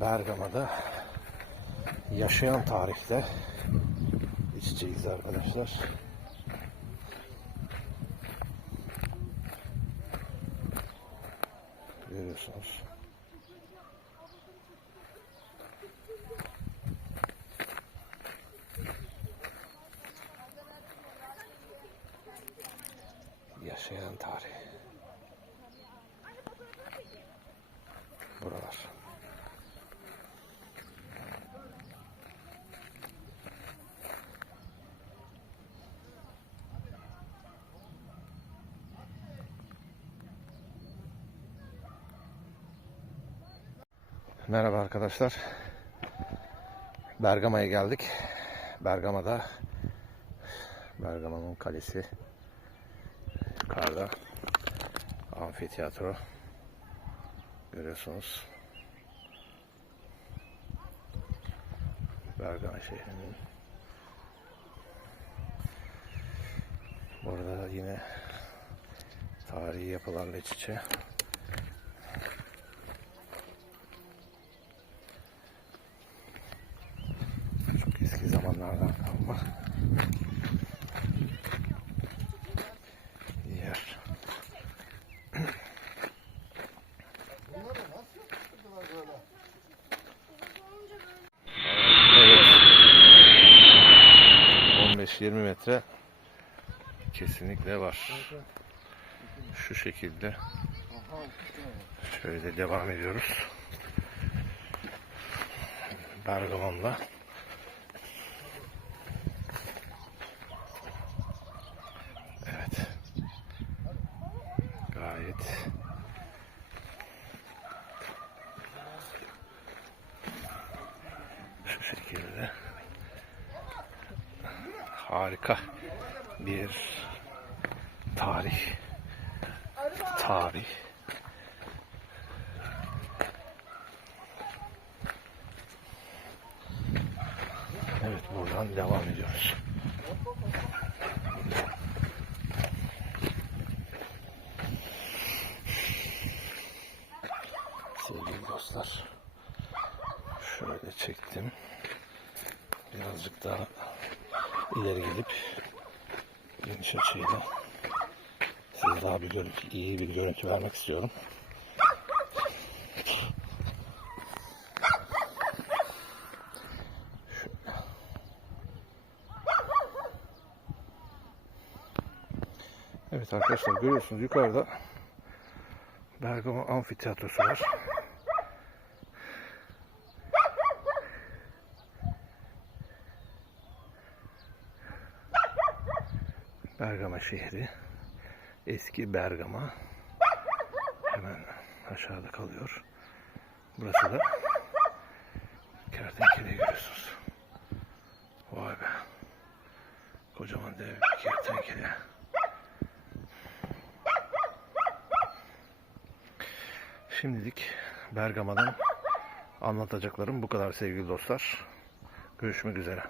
Bergama'da yaşayan tarihte iç içeyiz arkadaşlar. Görüyorsunuz. Yaşayan tarih. Buralar. Merhaba arkadaşlar. Bergama'ya geldik. Bergama'da Bergama'nın kalesi yukarıda amfiteyatro görüyorsunuz. Bergama şehrinin Burada yine tarihi yapılarla iç içe. 20 metre kesinlikle var. Şu şekilde şöyle devam ediyoruz. Bergamon'la. Evet. Gayet şu şekilde harika bir tarih tarih Evet buradan devam ediyoruz. Sevgili dostlar. Şöyle çektim. Birazcık daha ileri gidip geniş açıyla size daha bir görüntü, iyi bir görüntü vermek istiyorum. Evet arkadaşlar görüyorsunuz yukarıda Bergama Amfiteyatrosu var. Bergama şehri. Eski Bergama. Hemen aşağıda kalıyor. Burası da kertenkele görüyorsunuz. Vay be. Kocaman dev bir kertenkele. Şimdilik Bergama'dan anlatacaklarım bu kadar sevgili dostlar. Görüşmek üzere.